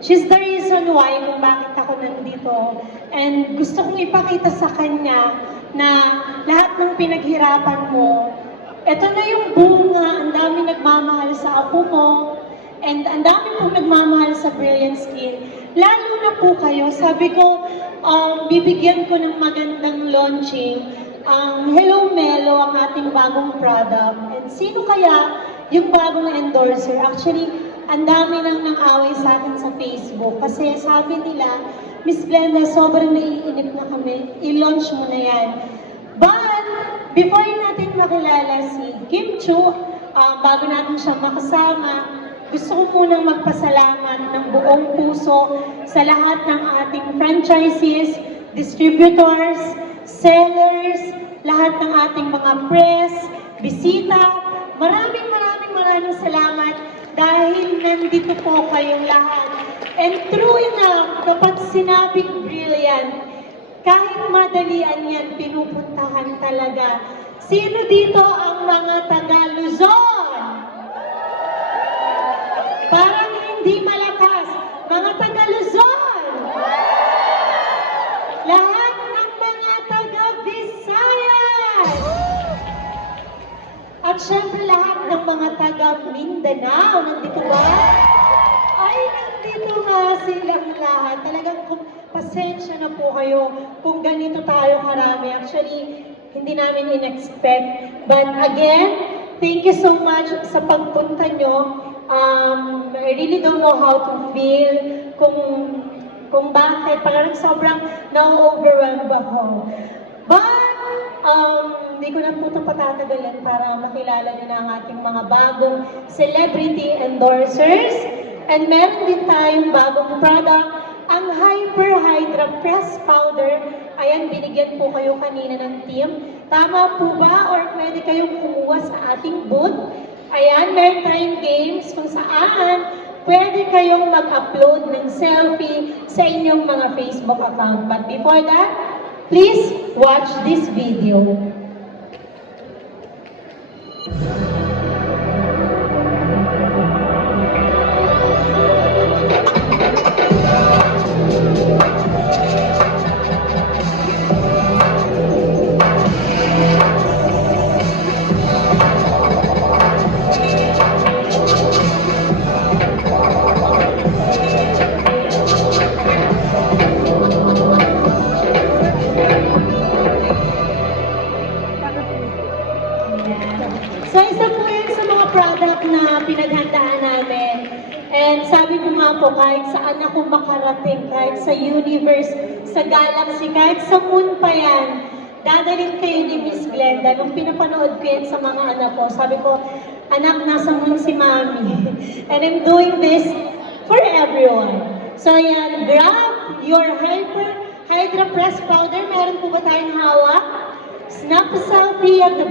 she's the reason why kung bakit ako nandito. And gusto kong ipakita sa kanya na lahat ng pinaghirapan mo, eto na yung bunga, ang dami nagmamahal sa ako mo, and ang dami pong nagmamahal sa Brilliant Skin. Lalo na po kayo, sabi ko, bibigyan ko ng magandang launching ang Hello Melo, ang ating bagong product. And sino kaya yung bagong endorser? Actually, ang dami nang away sa akin sa Facebook. Kasi sabi nila, Miss Glenda, sobrang naiinip na kami. I-launch mo na yan. But, before natin makilala si Kim Chu, bago natin siya makasama, gusto ko munang magpasalamat ng buong puso sa lahat ng ating franchisees, distributors, sellers, lahat ng ating mga press, bisita. Maraming salamat dahil nandito po kayong lahat. And true enough, kapag sinabing brilliant, kahit madalian yan, pinupuntahan talaga. Sino dito ang mga taga-Luzon? Parang hindi malakas. Mga taga-Luzon! Lahat ng mga taga-Visayas! At syempre lahat ng mga taga-Mindanao, nandito ba? Ay, nandito nga silang lahat. Talagang pasensya na po kayo kung ganito tayo karami. Actually, hindi namin in-expect. But again, thank you so much sa pagpunta nyo. I really don't know how to feel kung bakit. Parang sobrang na-overwhelmed ako. But, hindi ko na po ito patatagalan para makilala nyo na ang ating mga bagong celebrity endorsers. And meron din tayong bagong product, ang Hyper Hydra Press Powder. Ayan, binigyan po kayo kanina ng team. Tama po ba? Or pwede kayong kumuha sa ating booth? Ayan, meron tayong games kung saan pwede kayong mag-upload ng selfie sa inyong mga Facebook account. But before that, please watch this video. So, isa po yun sa mga product na pinaghandaan namin. And sabi ko nga po, kahit saan ako makarating, kahit sa universe, sa galaxy, kahit sa moon pa yan, dadalhin kayo ni Miss Glenda. Nung pinapanood ko yan sa mga anak ko, sabi ko, anak, nasa moon si Mami. And I'm doing this for everyone. So, yan, grab your Hydra Press Powder. Meron po ba tayong hawak? Snap a selfie at the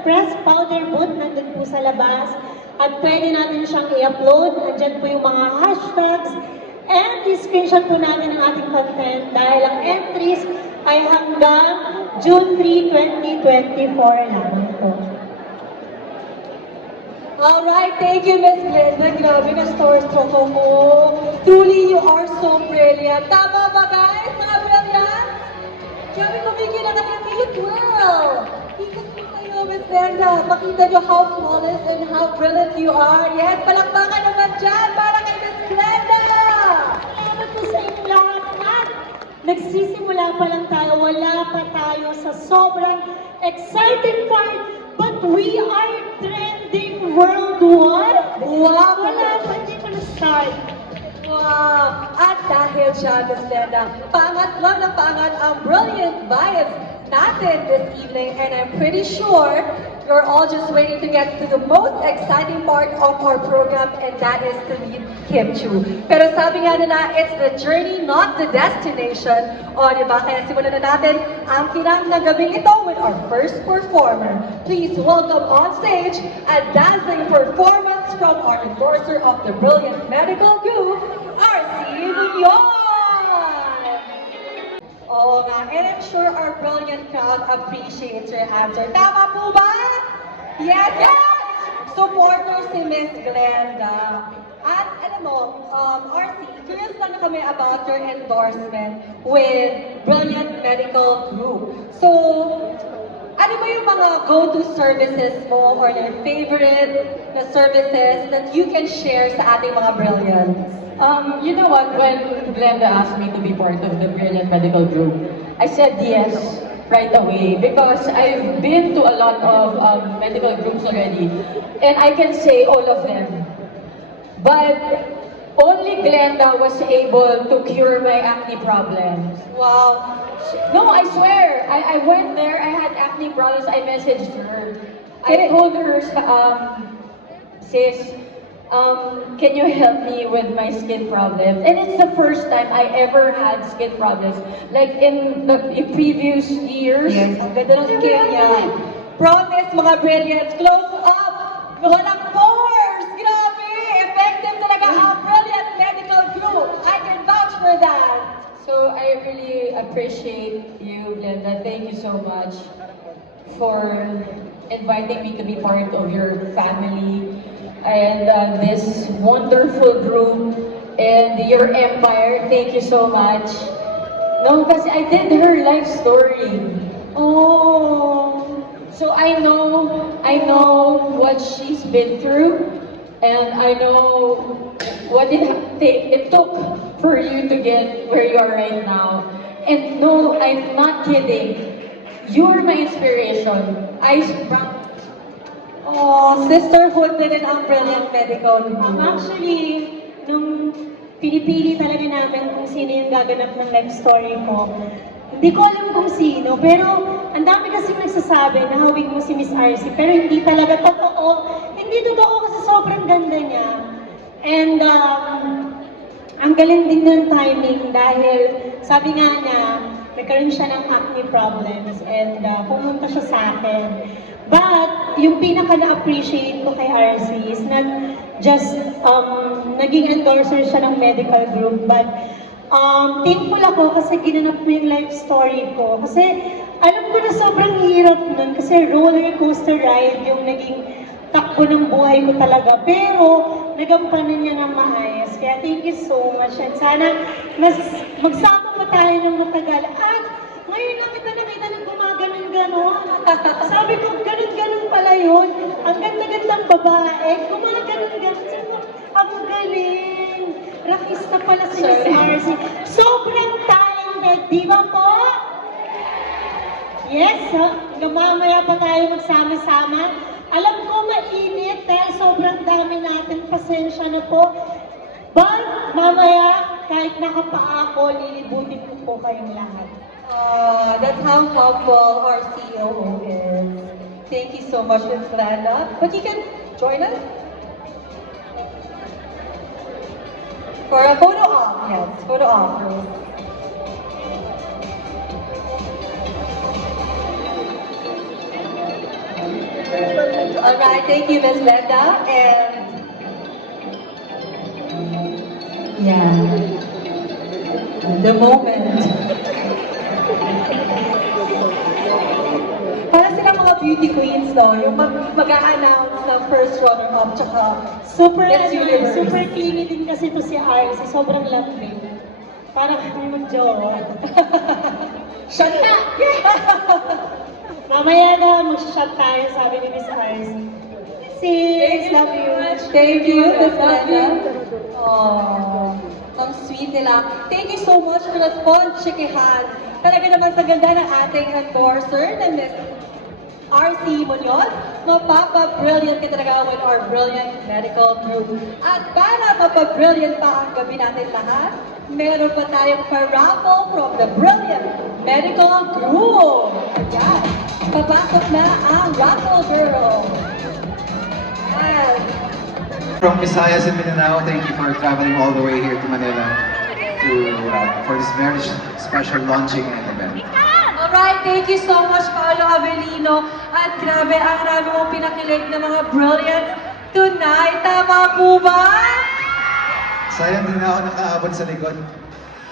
Press Powder booth, nandun po sa labas. At pwede natin siyang i-upload. Andyan po yung mga hashtags. And i-screenshot po natin ang ating content dahil ang entries ay hanggang June 3, 2024 lamang po. Alright, thank you, Miss Glenda. Grabe na starstruck ako. Truly, you are so brilliant. Tama ba, guys? Mga brilliant? Grabe, kumigil na kami cute girl. Ikot po kayo, Miss Glenda. Makita nyo how flawless and how brilliant you are. Yes, palakpakan naman dyan para kay Miss Glenda. Salamat po sa inyong lahat, Nat. Nagsisimula pa lang tayo, wala pa tayo sa sobrang exciting part, but we are trending worldwide. Wow! Wala pa, hindi pa na-start. Wow! At dahil siya, Miss Glenda, pangat lang na pangat ang brilliant vibes natin this evening, and I'm pretty sure you're all just waiting to get to the most exciting part of our program, and that is to meet Kim Chu. Pero sabi nga nila, it's the journey, not the destination. O, diba? Kaya simulan na natin ang kinang gabing ito with our first performer. Please welcome on stage a dazzling performance from our endorser of the Brilliant Medical Group, RC Munoz! Oo nga, and I'm sure our brilliant crowd appreciates your answer. Tama po ba? Yes, yes! Supporter si Miss Glenda. At alam mo, RC, kami about your endorsement with Brilliant Medical Group. So, ano ba yung mga go-to services mo or your favorite na services that you can share sa ating mga Brilliants? You know what? When Glenda asked me to be part of the Brilliant Medical Group, I said yes right away because I've been to a lot of medical groups already, and I can say all of them. But only Glenda was able to cure my acne problems. Wow. No, I swear. I went there, I had acne problems, I messaged her. I told her, sis, can you help me with my skin problems? And it's the first time I ever had skin problems. Like in previous years. Yes, ang ganda ng skin niya. Promise, mga Brilliants, close up! Walang pores! Grabe! Effective talaga ang Brilliant Medical Group! I can vouch for that! So I really appreciate you, Glenda. Thank you so much for inviting me to be part of your family and this wonderful group and your empire. Thank you so much. No, kasi I did her life story. Oh! So I know what she's been through, and I know what it took for you to get where you are right now. And no, I'm not kidding. You're my inspiration. Oh, sisterhood din ang Brilliant Medical Group. Actually, nung pinipili talaga namin kung sino yung gaganap ng life story ko, hindi ko alam kung sino, pero ang dami kasi nagsasabi na hawig mo si Miss RC, pero hindi talaga totoo. Hindi totoo kasi sobrang ganda niya. And ang galing din ng timing dahil sabi nga niya, nagkaroon siya ng acne problems and pumunta siya sa akin. But, yung pinaka na-appreciate ko kay RC is not just naging endorser siya ng medical group, but thankful ako kasi ginanap mo yung life story ko. Kasi alam ko na sobrang hirap nun kasi roller coaster ride yung naging takbo ng buhay ko talaga. Pero nagampanan niya ng maayos. Kaya thank you so much. And sana magsama pa tayo ng matagal. At ngayon lang kita nakita ng gumaganon-ganon. Sabi ko, ganon-ganon pala yun. Ang ganda-gandang babae. Gumaganon-ganon. Ang galing. Rakista pala si Miss RC. Sobrang talented, di ba po? Yes, mamaya pa tayo magsama-sama. Alam ko mainit dahil sobrang dami natin. Pasensya na po. But mamaya, kahit nakapaa ako, lilibutin ko po kayong lahat. That's how helpful our COO is. Thank you so much, Ms. Glenda. But you can join us for a photo op. Yes, photo op. Alright, thank you, Ms. Glenda. And yeah, the moment. Para silang mga beauty queens, no? Yung mag-a-announce ng first runner-up, tsaka Miss Universe. Super clingy din kasi to si RC. Sobrang lovely. Parang kami mag-jowa. Shut up! Mamaya na, mag-shot tayo, sabi ni Miss RC. Sis, love you. Thank you, Ms. Glenda. Oh, ang sweet nila. Thank you so much for the fun chikihan. Talaga naman sa ganda ng ating endorser na Ms. RC Munoz. Mapapa-brilliant ka talaga with our Brilliant Medical Group. At para mapabrilliant pa ang gabi natin lahat, meron pa tayong pa-raffle from the Brilliant Medical Group. Yan. Papasok na ang raffle girl. Yes. From Visayas and Mindanao, thank you for traveling all the way here to Manila for this very special launching event. Alright, thank you so much, Paolo Avellino. At grabe, ang rami mong pinakilig na mga brilliant tonight. Tama po ba? Sayang din ako nakaabot sa likod.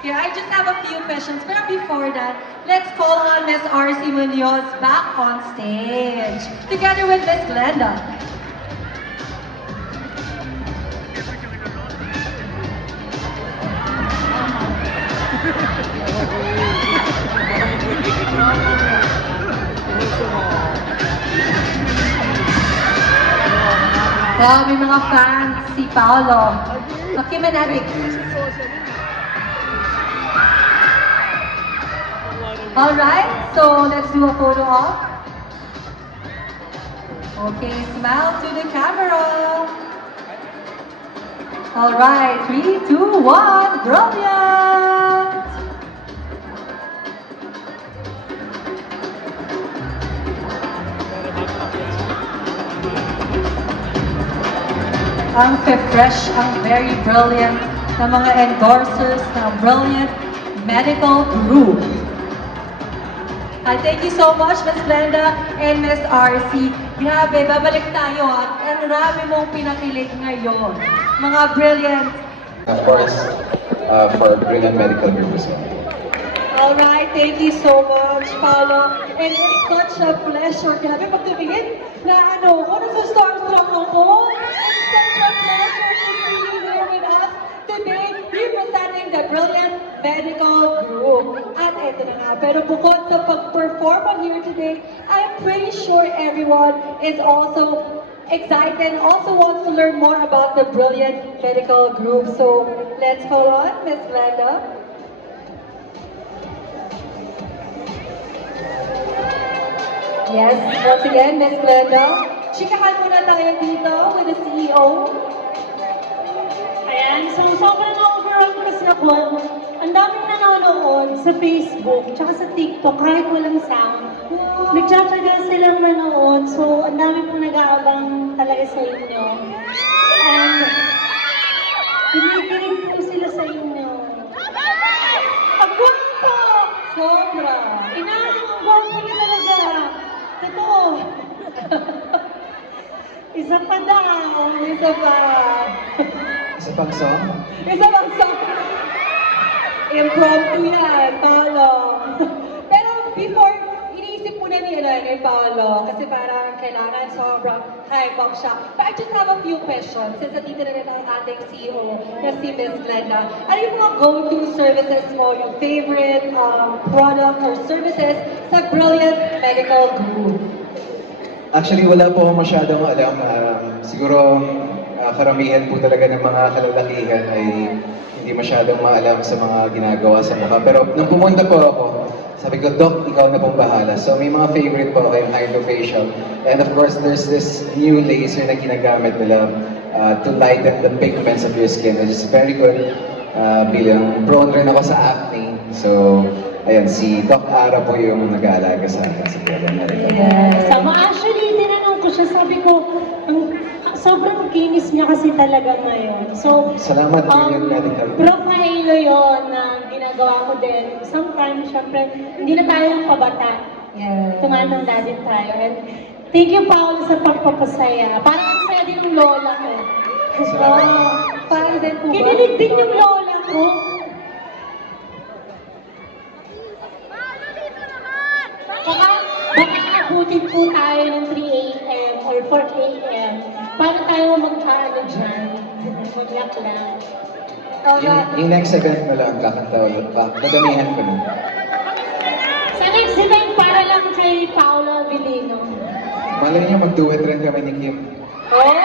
Yeah, I just have a few questions. But before that, let's call on Ms. RC Munoz back on stage. Together with Ms. Glenda. May mga fans si Paolo. Makimanabik. Alright, so let's do a photo op. Okay, smile to the camera. Alright, 3, 2, 1, brilliant! Ang fresh, ang very brilliant na mga endorsers ng Brilliant Medical Group. Thank you so much, Ms. Glenda and Ms. RC. Grabe, babalik tayo at ang rami mong pinakilig ngayon. Mga brilliant. Of course, for Brilliant Medical Group as well. Alright, thank you so much, Paolo. And it's such a pleasure. Grabe, pagtumingin na ano, starstruck ako. It's such a pleasure to see you here with us today, representing the Brilliant Medical Group. At eto na nga, pero bukod sa pag-perform on here today, I'm pretty sure everyone is also excited, also wants to learn more about the Brilliant Medical Group. So, let's call on Ms. Glenda. Yes, once again, Ms. Glenda. Chikahan muna tayo dito with the CEO. Ayan, so sobrang overwhelmed kasi ako. Ang daming nanonood sa Facebook, tsaka sa TikTok, kahit walang sound. Nagtsatsaga silang manood, so ang dami pong nag-aabang talaga sa inyo. And kinikilig po sila sa inyo. Ang gwapo! Sobra. Inaano, ang gwapo niya talaga. Totoo. Isa pa daw. Isa pa. Isa pang song? Isa bang song? Impromptu yan, Paolo. Pero before, iniisip muna ni Paolo kasi parang kailangan sobrang high-box siya. But I just have a few questions since nandito na rin ang ating CEO na si Ms. Glenda. Ano yung mga go-to services mo, yung favorite product or services sa Brilliant Medical Group? Actually, wala po akong masyadong alam. Siguro, karamihan po talaga ng mga kalalakihan ay hindi masyadong maalam sa mga ginagawa sa mukha. Pero nung pumunta po ako, sabi ko, Doc, ikaw na pong bahala. So may mga favorite po ako yung hydrofacial. And of course, there's this new laser na ginagamit nila to lighten the pigments of your skin, which is very good. Bilang prone rin ako sa acne. So, ayan, si Doc Ara po yung nag-aalaga sa akin sa Brilliant Medical. Sama, actually, tinanong ko siya, sabi ko, sobrang kinis niya kasi talaga ngayon. So, Salamat, Brilliant Medical. Profile yun na ginagawa ko din. Sometimes, syempre, hindi na tayo pabata. Yeah. Tumatanda din tayo. And thank you, Paolo, sa pagpapasaya. Parang ang saya din yung lola ko. Parang din po ba? Kinilig din yung lola ko. Baka abutin po tayo ng 3 a.m. or 4 a.m. Paano tayo magkaano dyan? Mag-lock lang. Yung next event na lang, kakanta ulit pa. Madamihan ko na. Sa next event, para lang kay Paolo Avellino. Malay niyo, mag-duet rin kami ni Kim. Oh!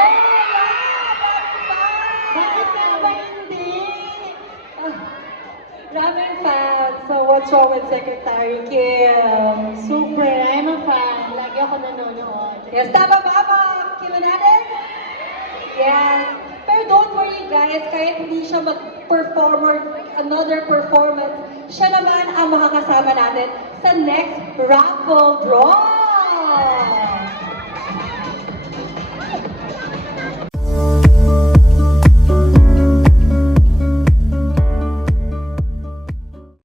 Bakit nga ba hindi? Ramen fans. So what's wrong with Secretary Kim? Super, I'm a fan. Lagi ako nanonood. Yes, tama ba Kim natin? Yes. Pero don't worry guys, kahit hindi siya mag-perform or another performance, siya naman ang makakasama natin sa next raffle draw!